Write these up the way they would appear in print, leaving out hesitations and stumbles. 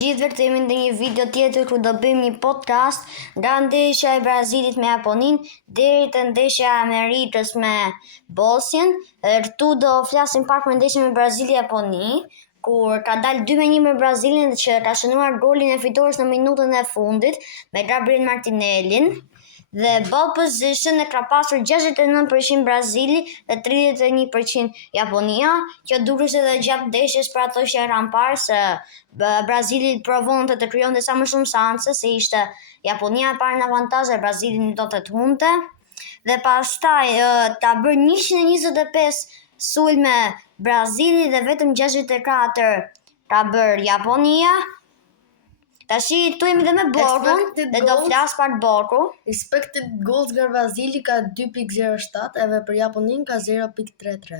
Gjithë vërtemi në një video tjetër ku do bëjmë një podcast nga ndeshja e Brazilit me Japoninë deri te ndeshja e Amerikës me Bosnjën. Këtu do flasim pak për ndeshjen me Brazili-Japoni, kur ka dalë 2-1 me Brazilin që ka shënuar golin e fitores në minutën e fundit me Gabriel Martinellin. Dhe ball position e ka pasur 69% Brazili dhe 31% Japonia, që dukesh edhe gjatë ndeshjes për ato që eran parë se Brazili provonte të krijonte sa më shumë shanse, se ishte Japonia e parë në avantazh e Brazili do të humte. Dhe pastaj ta bër 125 sulme Brazili dhe vetëm 64 ka bër Japonia. Tashi tu jemi dhe me Borkun dhe do flas pak Borku. Expected goals nga Brazili ka 2.07 edhe për Japoninë ka 0.33.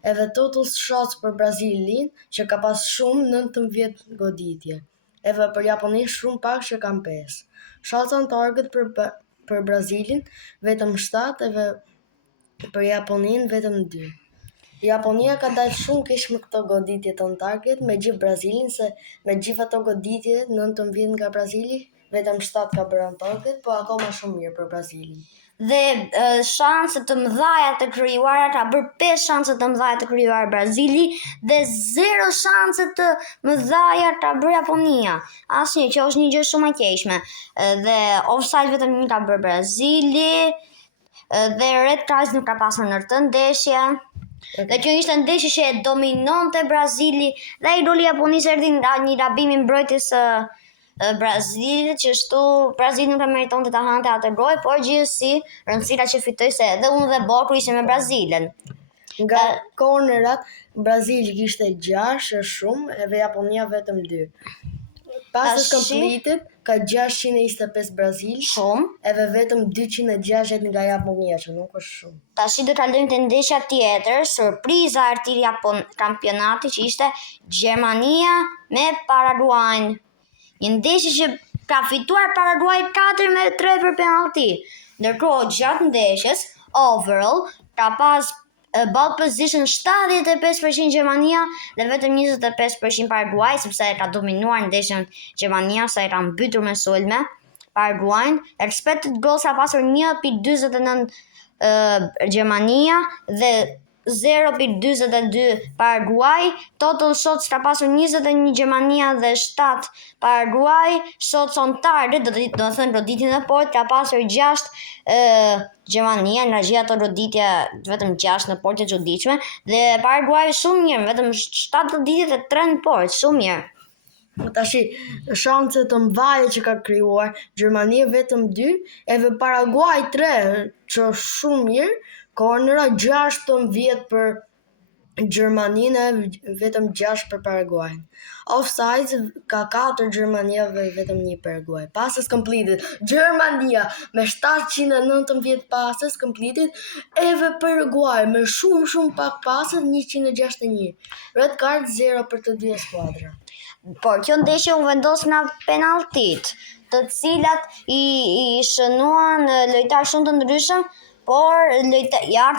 Edhe total shots për Brazilin që ka pas shumë 19 goditje. Edhe për Japoninë shumë pak që kanë 5. Shots on target për Brazilin vetëm 7 edhe për Japoninë vetëm 2. Japonia ka dalë shumë keq me këto goditje on target me gjithë Brazilin, se me gjithë ato goditje 19 nga Brazili, vetëm 7 ka bërë on target, po akoma shumë mirë për Brazilin. Dhe shanse të mëdha të krijuara, ka bërë 5 shanse të mëdha të krijuara Brazili dhe 0 shanse të mëdha ka bërë Japonia. Asnjë, që është një gjë shumë e keqme. Dhe offside vetëm një ka bërë Brazili dhe red card nuk ka pasur në këtë ndeshje. Dhe kjo ishte ndeshje që e dominonte Brazili dhe ai doli Japonisë erdhi nga një gabim i mbrojtjes Brazilit, që ashtu Brazili nuk e meritonte ta hante atë gol, por gjithsesi rëndësira që fitoi se edhe unë dhe Borku ishte me Brazilën. Nga cornerat Brazili kishte 6 shumë edhe Japonia vetëm 2. Passes completed ka 625 Brazil shumë edhe vetëm 260 nga Japonia, që nuk është shumë. Tashi do kalojmë te ndeshja tjetër, surpriza e këtij kampionati, që ishte Gjermania me Paraguajin. Një ndeshje që ka fituar Paraguay 4-3 për penalti. Ndërkohë gjatë ndeshjes overall ka pas ball position 75% Gjermania dhe vetëm 25% Paraguay, sepse ka dominuar ndeshjen Gjermania, sa e ka mbytur me sulme Paraguayin. Expected goals ka pasur 1.49 Gjermania dhe 0.42 Paraguay. Total shots ka pasur 21 Gjermania dhe 7 Paraguay. Shots on target, do të thënë goditje në port, ka pasur 6 Gjermania, nga gjithë ato goditje vetëm 6 në port, e çuditshme. Dhe Paraguay shumë mirë, vetëm 7 goditje dhe 3 në port, shumë mirë. Tashi, shanse të mëdha që ka krijuar Gjermania vetëm 2, edhe Paraguay 3, që është shumë mirë. Cornera 16 për Gjermaninë, vetëm 6 për Paraguayin. Offsides ka 4 Gjermania dhe vetëm 1 Paraguay. Passes completed Gjermania me 719 passes completed, edhe Paraguay me shumë pak passes, 161. Red card 0 për të dy skuadra. Por kjo ndeshje u vendos nga penaltit, të cilat i shënuan lojtarë shumë të ndryshëm, por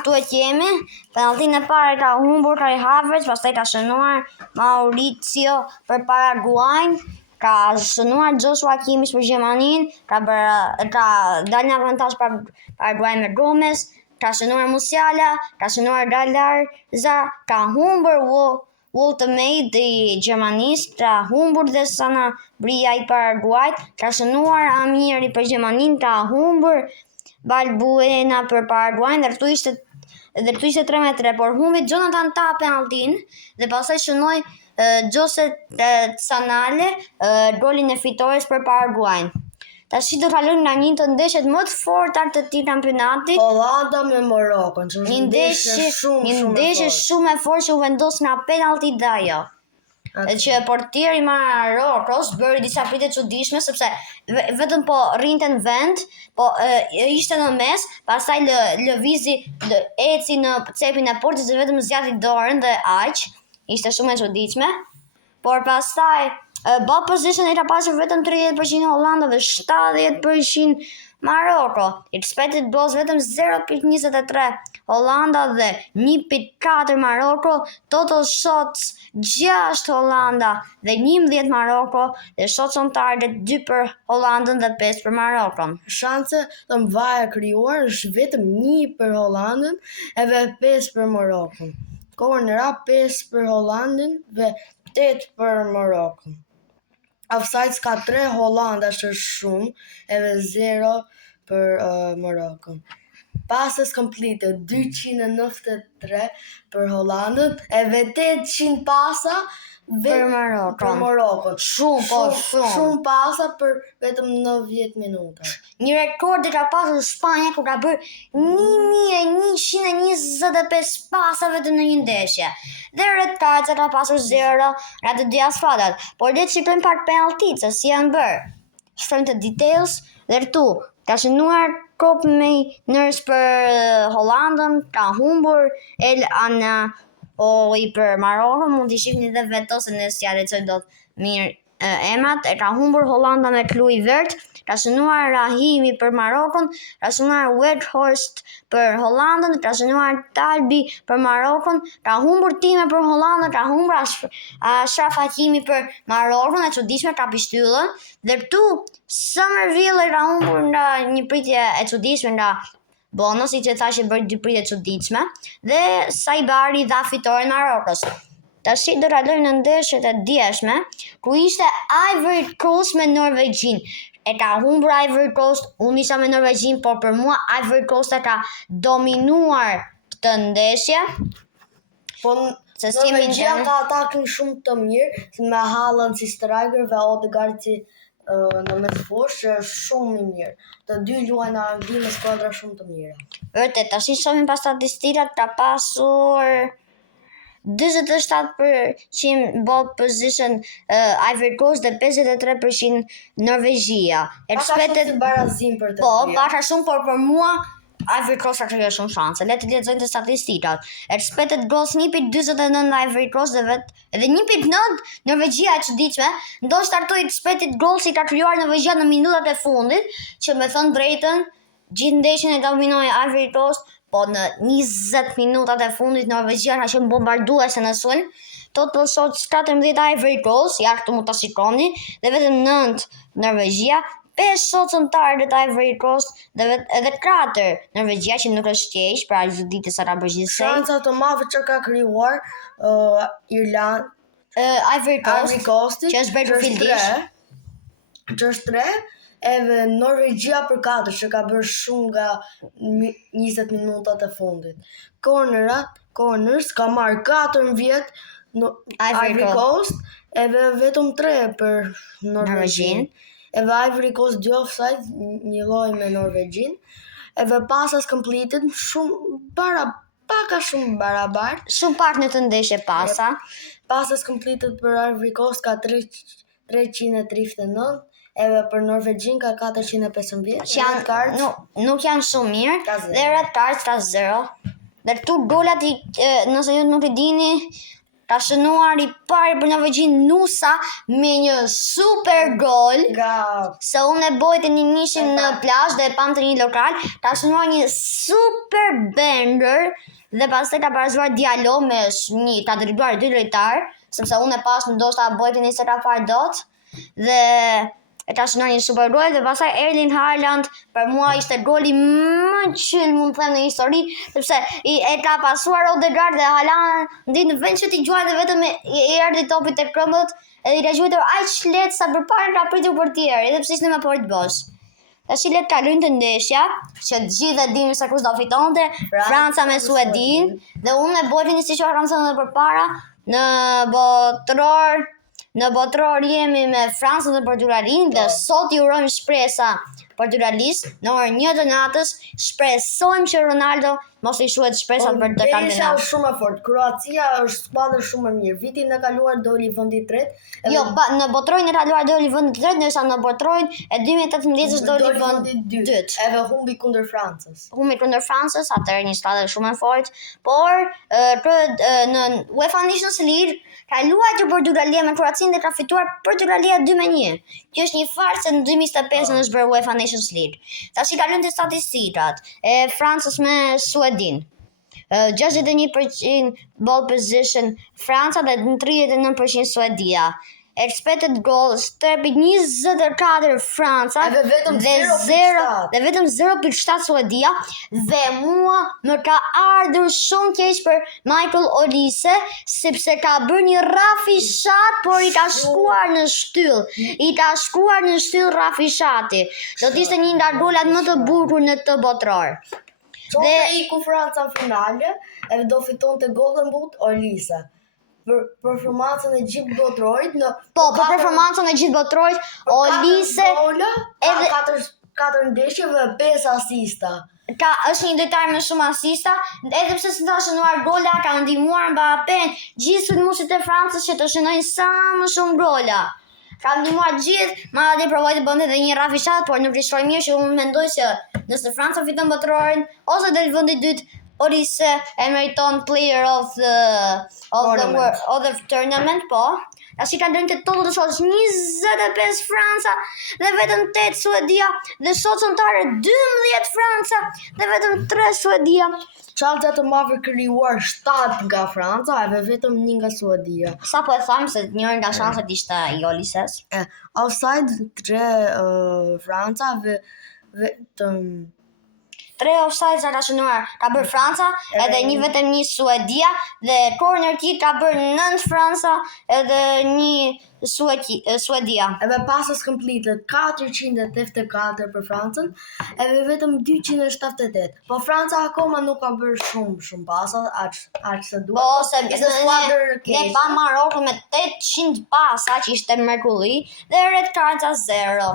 tu e kemi penaltin e parë ka humbur Kai Havertz, pastaj ka shënuar Mauricio për Paraguayin, ka shënuar Joshua Kimmich për Gjermaninë, ka dalë në avantazh për Paraguay me Gomez, ka shënuar Musiala, ka shënuar Galarza, ka humbur Ultimate i Gjermanisë, ka humbur dhe Sanabria i Paraguayt, ka shënuar Amiri për Gjermaninë, ka humbur Balbuena për Paraguayin, dhe këtu ishte 3-3, por humbi Jonathan Tah penaltin dhe pastaj shënoi Jose Canale golin e fitores për Paraguayin. Tashi do kalojmë nga një të ndeshjet më të forta të këtij kampionati, Holanda me Morokon, që është një ndeshje shumë e fortë që u vendos nga penalti dhe ajo. Dhe që portieri Marokos bëri disa pritje të çuditshme, sepse vetëm po rrinte në vend, po ishte në mes, pastaj lëvizi, eci në cepin e portit dhe vetëm zgjati dorën dhe aq. Ishte shumë e çuditshme. Por pastaj ball position e ka pasur vetëm 30% Holanda dhe 70% Maroko, expected goals vetëm 0.23, Holanda dhe 1.4 Maroko, total shots 6 Holanda dhe 11 Maroko dhe shots on target 2 për Holandën dhe 5 për Marokon. Shanse të mvaja krijuar është vetëm 1 për Hollandën edhe 5 për Marokon. Cornera 5 për Hollandën dhe 8 për Marokon. Offsides ka 3 Hollanda që është shumë edhe 0 për Marokon. Passes completed 293 për Hollandën edhe 800 pasa Për Marokon. Shumë pasa për vetëm 90 minuta. Një rekord ka pasur Spanja ku ka bërë 1125 pasa vetëm në një ndeshje. Dhe red cards ka pasur 0 nga të dy asfadat. Por le të shikojmë pak penaltit se si janë bërë. Shtrojmë të details dhe këtu ka shënuar Kop Meiners për Hollandën, ka humbur El Ana i për Marokon, mund t'i shihni dhe vetë ose nëse ja lexoj dot mirë emrat. E ka humbur Holanda me klu i vert, ka shënuar Rahimi për Marokon, ka shënuar Weghorst për Hollandën, ka shënuar Talbi për Marokon, ka humbur Time për Hollandën, ka humbur Ashraf Hakimi për Marokon, e çuditshme ka pishtyllën. Dhe këtu Somerville ka humbur nga një pritje e çuditshme nga Bono, si që thashë bërë 2 pritje çuditshme, dhe Saibari dha fitoren Marokos. Tash do ta lëjmë në ndeshjet e djeshme, ku ishte Ivory Coast me Norvegjin. E ka humbur Ivory Coast, unë isha me Norvegjin, por për mua Ivory Coast e ka dominuar këtë ndeshje. Po Norvegjia ka atakin shumë të mirë, me Haaland si striker dhe Odegaard si në mesfush që është shumë i mirë. Të dy luajnë Angli me skuadra shumë të mira. Vërtet, tash shohim pas statistikat, ka pasur 47% ball position Ivory Coast dhe 53% Norvegjia. Expected barazim për të. Po, baka shumë, por për mua Ivory Coast ka kryer shumë shanse. Le të lexojmë të statistikat. Expected goals 1.49 Ivory Coast dhe 1.9 Norvegjia e çuditshme. Ndoshta ato expected goals i ka krijuar Norvegjia në minutat e fundit, që me thënë drejtën, gjithë ndeshjen e dominoi Ivory Coast, po në 20 minutat e fundit Norvegjia ka qenë bombarduese në sulm. Total shots 14 Ivory Coast, ja këtu mund ta shikoni, dhe vetëm 9 Norvegjia. 5 shots on target Ivory Coast dhe edhe 4 Norvegjia, që nuk është keq për Alzuditës sa ka përgjithësi. Shansa të madhe që ka krijuar Ivory Coast, që është bërë fildish. Që është 3, edhe Norvegjia për 4, që ka bërë shumë nga 20 minutat e fundit. Corners ka marrë 14 Ivory Coast, edhe vetëm 3 për Norvegjin. Edhe Ivory Coast 2 offside, një lloj me Norvegjin. Edhe passes completed shumë shumë barabar. Shumë pak në të ndeshje pasa. Passes completed për Ivory Coast ka 339, edhe për Norvegjin ka 415. Që nuk janë shumë mirë, dhe red cards ka 0. Dhe këtu golat, nëse ju nuk i dini, ka shënuar i pari për Norvegjin Nusa me një super gol. Se unë e bojt e një nishim në plazh dhe e pam të një lokal. Ka shënuar një super banger dhe pastaj ka barazuar Diallo me një, ka dribluar 2 lojtar, sepse unë e pas ndoshta bojt e një se ka parë dot. Dhe e ka shënuar një super gol, dhe pastaj Erling Haaland për mua ishte goli më qyll, mund të them, në histori, sepse e ka pasuar Odegaard dhe Haaland në vend që t'i gjuajë dhe vetëm i erdhi topi te këmbët, edhe i ka gjuajtur aq lehtë sa përpara ka pritur portieri, edhe pse ishte me port bosh. Tash le të kalojmë të ndeshja, që të gjithë e dimë se kush do fitonte, Franca me Suedin, dhe unë e bojë një siç Franca edhe përpara në botror jemi me Francën dhe Portugalin, dhe sot i urojmë shpresa Portugalisë në orën 1 të natës. Shpresojmë që Ronaldo mos i shuhet shpresat për të kampionat. Është shumë e fortë. Kroacia është skuadër shumë e mirë. Vitin e kaluar doli vendi i tretë. Jo, në botrojin e kaluar doli vendi i tretë, ndërsa në botrojin e 2018-s doli vendi i dytë. Edhe humbi kundër Francës. Atëherë një skuadër shumë e fortë, por në UEFA Nations League ka luajtur Portugalia me Kroacinë dhe ka fituar Portugalia 2-1. Kjo është një farë se në 2025 është bërë UEFA Nations League. Tash I kalojmë te statistikat e Francës me Suedin. 61% ball position Franca dhe 39% Suedia. Expected goals 3.24 Franca Edhe vetëm dhe 0.7. dhe vetëm 0.7 Suedia dhe mua më ka ardhur shumë keq për Michael Olise sepse ka bërë një rafishat por I ka shkuar në shtyll. I ka shkuar në shtyll rafishati. Do të ishte një nga golat më të bukur në këtë botror. Dhe iku Franca në finale, edhe do fitonte Golden Boot Olise. Për performancën e gjithë botrorit në për performancën e gjithë botrorit, Olise edhe 4 ndeshje dhe 5 asista. Është një lojtar me shumë asista, edhe pse s'ka shënuar gola, ka ndihmuar Mbappén, gjithë sulmuesit e Francës që të shënojnë sa më shumë gola. Ka ndihmuar gjithë, madje provoi të bënte edhe një rafishat, por nuk I shkoi mirë që unë mendoj që nëse Franca fiton botrorin ose del vendi I dytë, Olise e meriton player of the tournament, po. Tash I ka dhënë total të shots 25 Franca dhe vetëm 8 Suedia dhe shotsontare 12 Franca dhe vetëm 3 Suedia. Çanta të madhe krijuar 7 nga Franca edhe vetëm 1 nga Suedia. Sa po e tham se njëri nga shanset ishte I Olises. Offside 3 Franca dhe vetëm 3 offsides ka shënuar, ka bërë Franca, edhe vetëm një Suedia dhe corner kick ka bërë 9 Franca edhe një Suedia. Edhe passes completed 484 për Francën, edhe vetëm 278. Po Franca akoma nuk ka bërë shumë pasa, aq se duhet. Po se ne pa Marokun me 800 pasa që ishte mrekulli dhe red cards 0.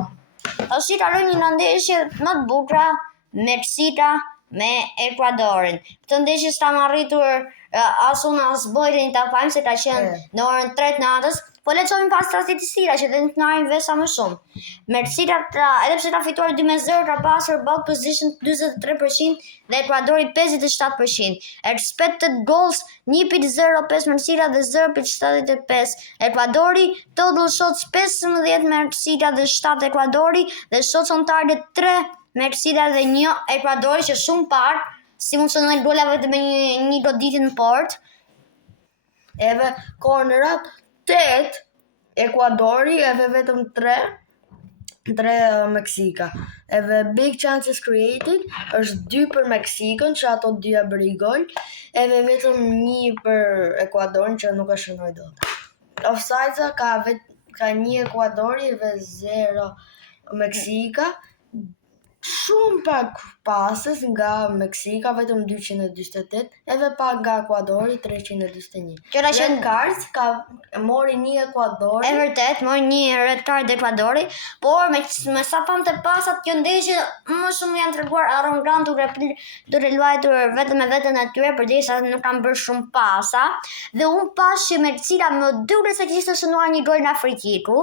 Tash I kalojmë një ndeshje më të bukura Meksika me Ekuadorin. Këtë ndeshje s'kam arritur as unë as Bojrin ta fajmë se ka qenë në orën 3 natës, po lexojmë pas statistika që dhe të marrim vesh sa më shumë. Meksika edhe pse ka fituar 2-0 ka pasur ball position 43% dhe Ekuadori 57%. Expected goals 1.05 Meksika dhe 0.75 Ekuadori, total shots 15 Meksika dhe 7 Ekuadori dhe shots on target 3 Meksika dhe 1 Ekuadori që shumë parë, si mund shënojnë gola vetëm me një goditje në port. Edhe cornerat 8 Ekuadori edhe vetëm 3 Meksika. Edhe big chances created është 2 për Meksikën që ato 2 bëri gol, edhe vetëm 1 për Ekuadorin që nuk e shënoi dot. Offsides ka 1 Ekuadori dhe 0 Meksika. Shumë pak passes nga Meksika, vetëm 248, edhe pak nga Ekuadori 321. Red cards mori 1 Ekuadori. E vërtet, mori 1 red card Ekuadori, por me sa pamte pasat kjo ndeshje më shumë janë treguar arrogant duke luajtur vetëm me veten e tyre përderisa nuk kanë bërë shumë pasa. Dhe unë pas që Meksika më duket se kishte shënuar një gol nga frikiku.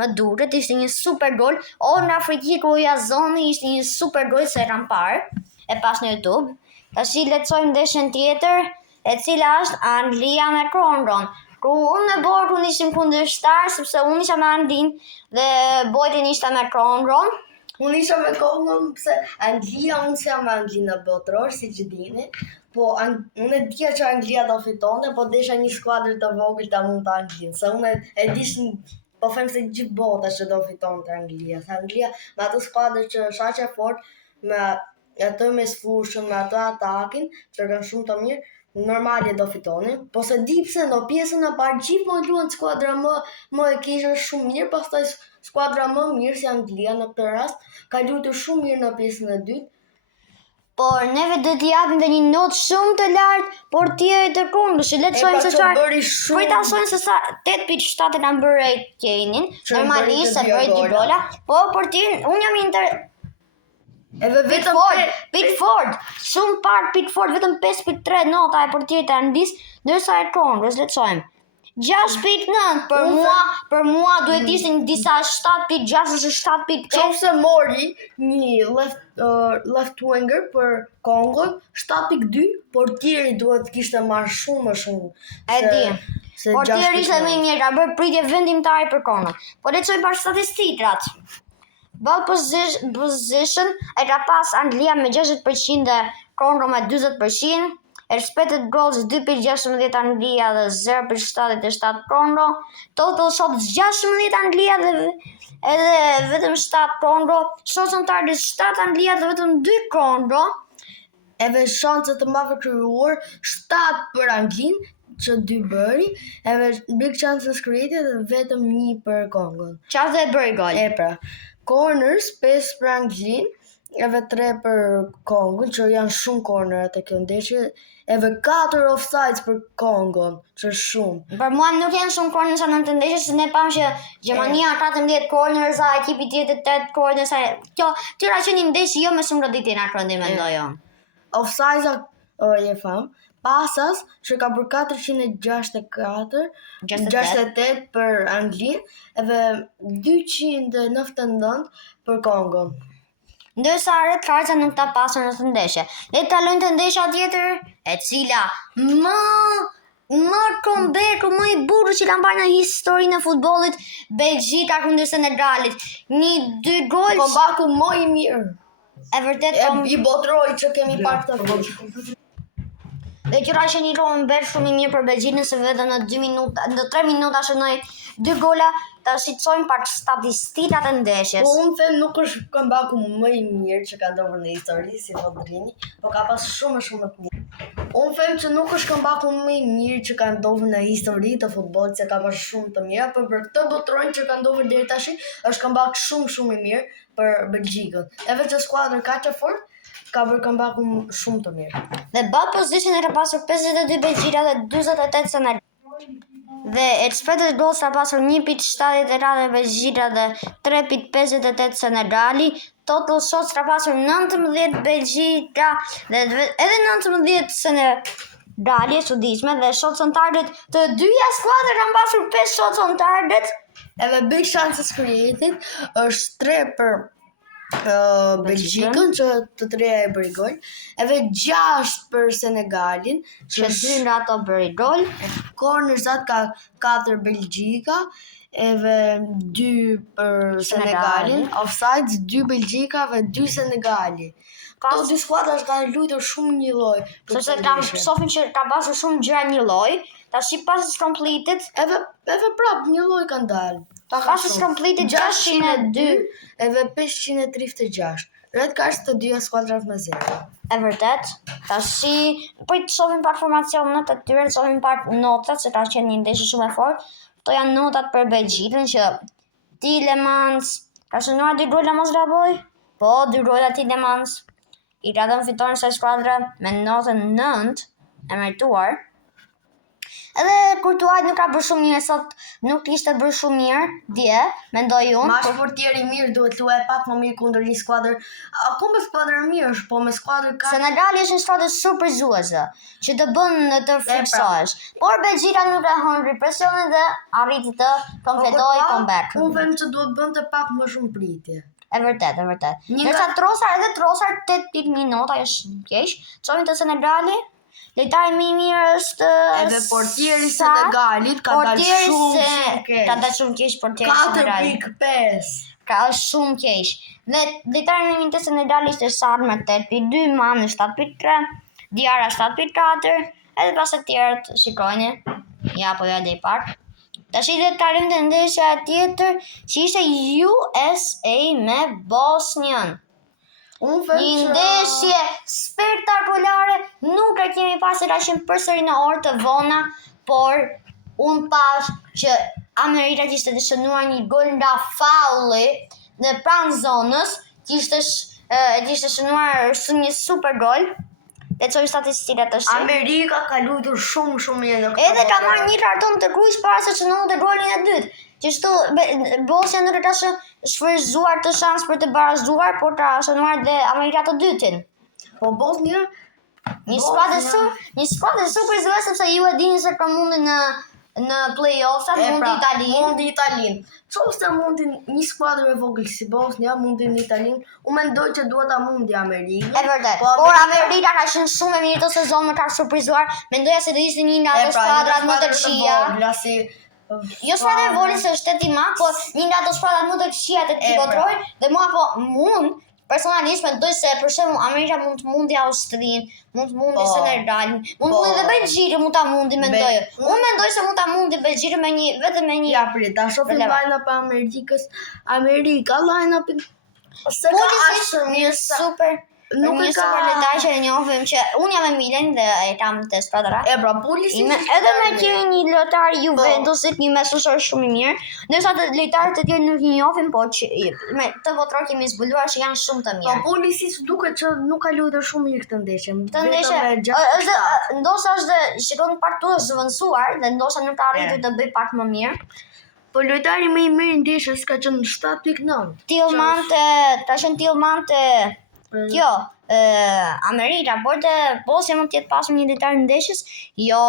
Më duket ishte një super gol, o nga frikiku ja zoni ishte një super gol se e kam parë, e pas në YouTube. Tash I lexojmë ndeshjen tjetër, e cila është Anglia me Kongon. Ku unë me Borkun ishim kundërshtar sepse unë isha me Anglin dhe Bojrin ishte me Kongon. Unë isha me Kongon pse Anglia, unë s'jam me Anglin në botror, si që dini. Po unë e dija që Anglia do fitonte, po desha një skuadër të vogël ta mund të Anglin. Se unë e dishin po them se gjithë bota që do fitonte Anglia. Se Anglia me atë skuadër që është aq e fortë, me atë mesfushën, me atë atakin, që kanë shumë të mirë, normale do fitonin. Po se di pse në pjesën e parë gjithmonë luan skuadra më e keqe shumë mirë, pastaj skuadra më mirë si Anglia në këtë rast ka luajtur shumë mirë në pjesën e dytë. Por neve do t'i japim dhe një notë shumë të lartë portierit të Kongos. Le të shohim se çfarë. Po ta shohim se sa 8.7 kanë bërë Kenin. Normalisht se bëri 2 gola. Po portierin unë jam edhe vetëm Pickford. Shumë pak Pickford, vetëm 5.3 nota e portierit të Anglisë, ndërsa e Kongos le të shohim. 6.9 për mua duhet ishte një disa 7.6 ose 7.8. Qofse mori një left winger për Kongon 7.2, portieri duhet kishte marrë shumë më shumë. E di. Portieri ishte më i mirë, ka bërë pritje vendimtare për Kongon. Po le të shojmë pas statistikat. Ball position e ka pas Anglia me 60% dhe Kongo me 40%. Expected goals 2.16 Anglia dhe 0.77 Kongo. Total shots 16 Anglia dhe edhe vetëm 7 Kongo. Shots on target 7 Anglia dhe vetëm 2 Kongo. Edhe shanset të mbave kryuar 7 për Anglin, që 2 bëri, edhe big chances created dhe vetëm 1 për Kongon. Qartë dhe bëri gol. E pra, corners 5 për Anglin, edhe 3 për Kongon, që janë shumë cornerat e kjo ndeshje, edhe 4 offsides për Kongon, që shumë. Për mua nuk janë shumë corners në të ndeshjes, se ne pam që Gjermania 14 corners, a ekipi tjetër 8 corners. Tyra që një ndeshje jo me shumë rëditje në akrondi mendoj unë. Offsides e fam. Pasas që ka për 464, 68 për Anglin, edhe 299 për Kongon. Ndërsa red cards nuk ta pasur në të ndeshje. Le ta lënë të ndeshja tjetër, e cila më comeback më i burr që kanë bërë në historinë e futbollit, Belgjika kundër Senegalit. 1-2 gol. Comebacku më i mirë. E vërtet I botroj që kemi parë këtë gol. Dhe qëra që një comeback shumë i mirë për Belgjikën, se vetëm në 3 minuta shënoi 2 gola. Ta shqetësojmë pak statistikat e ndeshjes. Po unë them nuk është comeback më i mirë që ka ndodhur në histori si Modrini, po ka pas shumë më të mirë. Unë them që nuk është comeback më i mirë që ka ndodhur në histori të futbollit, se ka pas shumë të mira, por për këtë botrojnë që ka ndodhur deri tash, është comeback shumë i mirë për Belgjikën. Edhe që skuadra kaq e fortë ka bërë comeback shumë të mirë. Dhe ball position e ka pasur 52 Belgjika dhe 48 Senegal. Dhe expected goals ka pasur 1.78 Belgjika dhe 3.58 Senegali. Total shots ka pasur 19 Belgjika dhe edhe 19 Senegali, e çuditshme, dhe shots on target të dyja skuadrat kanë pasur 5 shots on target. Edhe big chances created është 3 për Belgjikën, që të treja e bëri gol, edhe 6 për Senegalin, që 2 nga ato bëri gol. Cornersat ka 4 Belgjika, edhe 2 për Senegalin. Offsides 2 Belgjika dhe 2 Senegali. Këto dy skuadra kanë luajtur shumë një lloj. Sepse sofin që ka pasur shumë gjëra një lloj. Tash passes completed, edhe prap një lloj kanë dalë. Passes completed 602 edhe 536. Red cards të dyja skuadrat me 0. E vërtet. Tashi po të shohim pak informacionet e tyre, të shohim pak notat, se ka qenë një ndeshje shumë e fortë. Këto janë notat për Belgjikën, që Tielemans ka shënuar 2 gola mos gaboj. Po, 2 gola Tielemans. I ka dhënë fitoren se skuadra me notën 9 e merituar. Edhe Courtois nuk ka bërë shumë mirë sot, nuk ishte bërë shumë mirë dje, mendoj unë. Mash portieri mirë duhet luaj pak më mirë kundër një skuadër. Ako me skuadër mirë është, po me skuadër ka. Senegali është një skuadër surprizuese, që të bën të friksohesh. Por Belgjika nuk e hënri presionin dhe arriti të kompletoj comeback. Unë them që duhet bënte pak më shumë pritje. E vërtet. Nësa Trossard 8 minuta është keq. Çojmë të Senegali. Lojtari më i mirë është edhe portieri i Senegalit ka dalë shumë keq. Ka dalë shumë keq portieri i Senegalit. 4.5. Ka është shumë keq. Dhe lojtari më i mirë të Senegalit ishte Sarr me 8.2, Mane 7.3, Diarra 7.4, edhe pas të tjerët shikojeni. Ja po ja dei pak. Tash i le të kalim të ndeshja tjetër, që ishte USA me Bosnjën. Një ndeshje spektakolare, nuk e kemi pasur kaq përsëri në orë të vona, por unë pash që Amerika kishte të shënuar një gol nga faulli në pranë zonës, kishte shënuar një super gol. Lecoj statistikat të shqip. Amerika ka luajtur shumë mirë në këtë. Edhe ka marrë një karton të kryq para se ç'ndodhte golin e dytë. Gjithashtu Bosnia nuk ka shfrytzuar të shans për të barazuar, por ka shënuar dhe Amerika të dytin. Po Bosnia një skuadër surprizuese, sepse ju e dini se ka mundi në play-offs, mundi Italinë. Çfarë mundi një skuadër e vogël si Bosnia, mundi në Italinë? Unë mendoj që duhet ta mundi Amerikën. E vërtet. Por Amerika ka qenë shumë e mirë këtë sezon, më ka surprizuar. Mendoja se do ishte një nga ato skuadrat më të këqija. Si Jo s'ka nevojë se shteti i madh, po një nga ato shpatat mund të këqija të ti kontrollojnë dhe mua po mund personalisht mendoj se për shembull Amerika mund të mundi Austrinë, mund të mundi Senegalin, mund të mundi edhe Belgjikën, mund ta mundi mendoj. Unë mendoj se mund ta mundi Belgjikën vetëm me një. Ja, prit, ta shohim line-up e Amerikës. Amerika line-up se ka ashtë mirë sa super. Nuk e ka lojtar që e njohim që unë jam me Milan dhe e kam të skadra. E pra Pulisic edhe me kemi një lojtar Juventusit, një mesfushor shumë i mirë, ndërsa të lojtarët e tjerë nuk i njohim, po që me të votror kemi zbuluar që janë shumë të mirë. Po Pulisic duket që nuk ka luajtur shumë mirë këtë ndeshje. Këtë ndeshje ndoshta është shikon partu është zëvendësuar dhe ndoshta nuk ka arritur të bëj pak më mirë. Po lojtari më i mirë i ndeshjes ka qenë 7.9. Tillmante, ta qenë Tillmante. Kjo, Amerika, por të Bosnia mund të jetë pasur një lojtar në ndeshjes. Jo,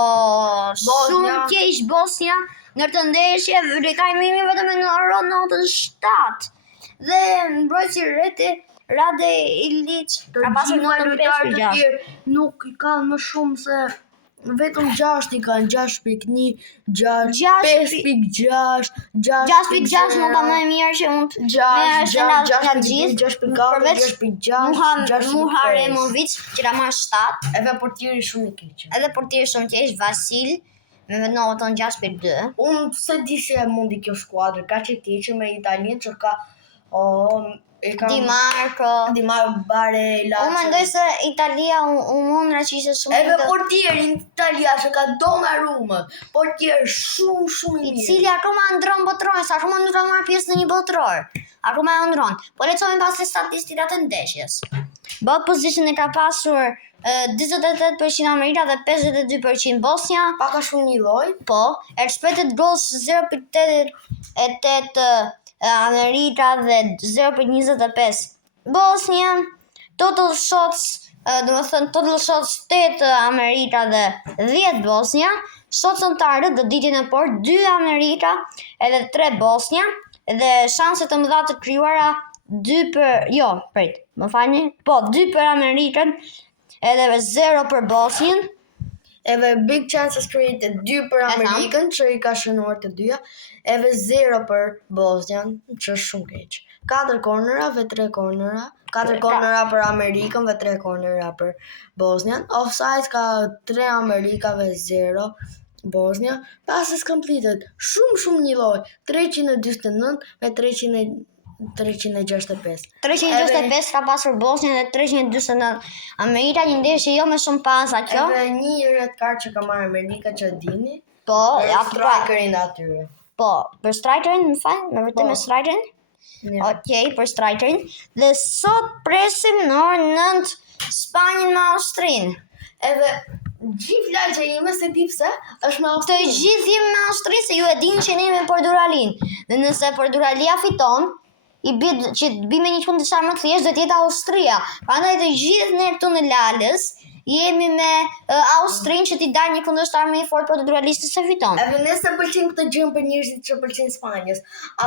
shumë keq Bosnia në këtë ndeshje, lojtari më i mirë vetëm në notën 7. Dhe mbrojtësi Rade Ilić ka pasur notën 5.6. Nuk i kanë më shumë se vetëm 6 i kanë 6.1, 5.6, 6.6 nota më e mirë që mund të nga gjithë 6.4, Muharemovic që ka marrë 7. Edhe portieri shumë i keq. Edhe portieri shumë i keq, Vasil me notën 6.2. Unë se di se mundi kjo skuadër, ka që keqë me Italinë që ka Di Marco, Barella. Unë mendoj se Italia u mund raqishe shumë. Edhe portieri në Italia që ka Donnarumma, portier shumë i mirë. I cili akoma ndron botëror, sa akoma nuk ka marrë pjesë në një botëror. Akoma e ndron. Po lexojmë pas statistikat e ndeshjes. Ball position e ka pasur 28% Amerika dhe 52% Bosnia. Paka shumë një lloj. Po, expected goals 0.88 Amerika dhe 0.25 Bosnia. Total shots, total shots 8 Amerika dhe 10 Bosnia. Shots on target dhe ditën e por 2 Amerika edhe 3 Bosnia. Dhe shanse të mëdha të krijuara 2 për Amerikën edhe 0 për Bosnjën. Edhe big chances created 2 për Amerikën që i ka shënuar të dyja, edhe 0 për Bosnjën që është shumë keq. 4 cornera dhe 3 cornera, 4 cornera për Amerikën dhe 3 cornera për Bosnjën. Offside ka 3 Amerika dhe 0 Bosnia. Passes completed shumë një lloj, 349 me 365. 365 ka pasur Bosnia dhe 349 Amerika, një ndeshje jo me shumë pasa kjo. Edhe një red card që ka marrë Amerika që dini. Po, strikerin atyre. Po, për strikerin, më fal, me vërtet me strikerin. Okej, për strikerin. Dhe sot presim në orën 9 Spanjën me Austrinë. Edhe gjithë lagja ime se di pse është me Austrinë. Të gjithë jemi me Austrinë se ju e dini që ne jemi me Portugalinë. Dhe nëse Portugalia fiton, që bime një kënd të qarë më të thjesht, dhe tjetë Austria. Prandaj të gjithë ne këtu në Lalës, jemi me Austrinë që t'i darë një kundërshtar më i fortë portugalistit se fiton. Edhe nëse pëlqen këtë gjë për njerëzit që pëlqen Spanjës,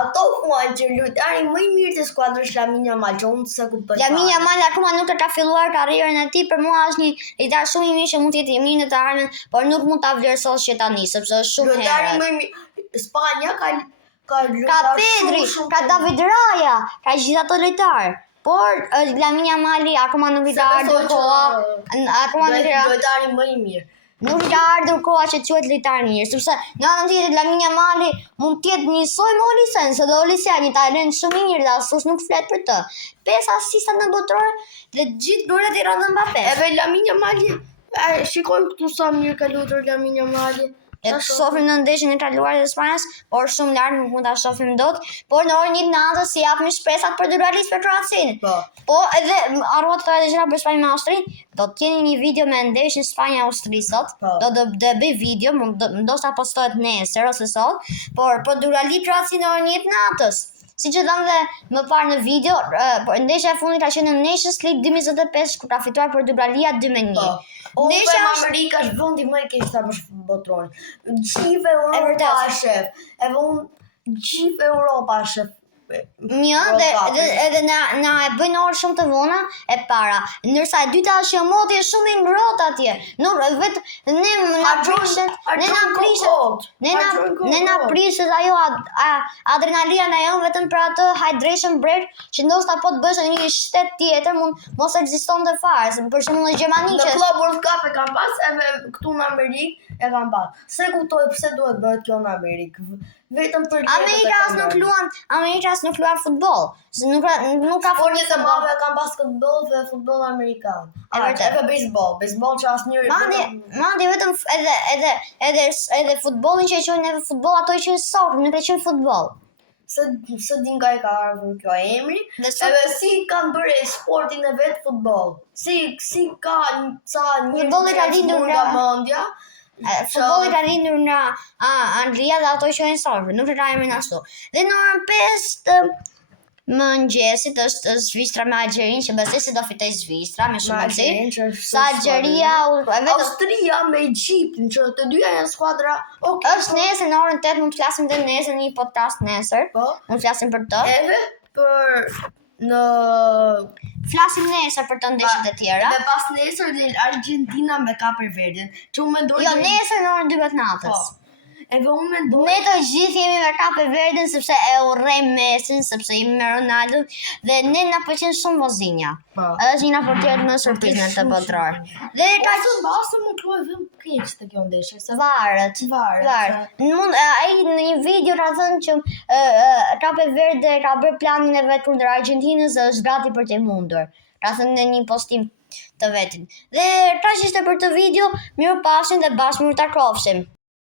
ato thuan që lojtari më i mirë të skuadrës Lamine Yamal, që unë se ku pëlqen. Lamine Yamal akoma nuk e ka filluar karrierën e tij, për mua është një lojtar shumë i mirë që mund të jetë i mirë në të ardhmen, por nuk mund ta vlerësosh që tani, sepse është shumë herë. Lojtari më i mirë Spanja ka Pedri, ka David Raya, ka gjithë ato lojtarë. Por Lamine Yamal akoma nuk i ka ardhur koha, lojtari më i mirë. Nuk i ka ardhur koha që quhet lojtar i mirë, sepse në anën tjetër Lamine Yamal mund të jetë njësoj me Olisen, se do Olisen një talent shumë i mirë dhe askush nuk flet për të. 5 asista në botëror dhe gjithë golet i rënë Mbappé. Edhe Lamine Yamal, shikojmë këtu sa mirë ka luajtur Lamine Yamal. E të shohim në ndeshjen e kaluar të Spanjës, por shumë larg nuk mund ta shohim dot, por në orën 1 natës si japim shpresat për Portugalisë për Kroacinë. Po edhe harrova të thojë gjëra për Spanjën me Austrinë, do të keni një video me ndeshjen Spanja-Austri sot. Do bëj video, ndoshta postohet nesër ose sot, por Portugali-Kroacinë në orën 1 natës. Si që dhamë dhe më parë në video, ndeshja e fundit ka qenë në Nations League 2025 kur ka fituar Portugalia 2-1. Ndeshja e Amerika është vendi më i keq sa për botrorin. Gjithë Europa është shef. Edhe unë gjithë Europa është shef. edhe na e bëjnë orë shumë të vona e para. Ndërsa e dyta është që moti është shumë i ngrohtë atje. Nuk vetë ne na prishet ajo adrenalina ajo vetëm për atë hydration break që ndoshta po të bësh në një shtet tjetër mund mos ekzistonte fare. Për shembull në Gjermani në Club World Cup e kam pas edhe këtu në Amerikë e kam pas. Se kuptoj pse duhet bëhet kjo në Amerikë. Vetëm për Amerikas nuk luan futboll. Nuk ka formë të madhe kam basketboll dhe futboll amerikan. Edhe baseball që asnjëri. Madje vetëm edhe futbollin që e quajnë edhe futboll ato e quajnë soccer, nuk e quajnë futboll. Se din ka ardhur kjo emri, edhe si kanë bërë sportin e vet futboll. Si ka futbolli ka lindur nga mendja. Futbolli ka lindur nga Anglia dhe ato quajnë soccer, nuk e ka emrin ashtu. Dhe në orën 5 të mëngjesit është Zvicra me Algjerin, që besoj se do fitoj Zvicra me shumë mundësi. Sa Algjeria, Austria me Egjiptin, që të dyja janë skuadra. Është nesër në orën 8, mund të flasim dhe nesër një podcast nesër. Mund të flasim për të. Edhe për flasim nesër për të ndeshjet e tjera. Dhe pas nesër Argentina me Kape Verdin. Që unë mendoj nesër në orën 12 natës. Edhe unë mendoj ne të gjithë jemi me Kape Verdin sepse e urrejmë Mesin, sepse jemi me Ronaldo dhe ne na pëlqen shumë Vozinha. Është një nga portierët më surprizë të botror. Dhe ka shumë basë më kluaj vëm keq të kjo ndeshje, se varet. Ai në një video ka thënë që Kape Verde ka bërë planin e vet kundër Argentinës dhe është gati për të mundur. Ka thënë në një postim të vetin. Dhe kaq ishte për këtë video, mirupafshim dhe bashkë mund ta takofshim.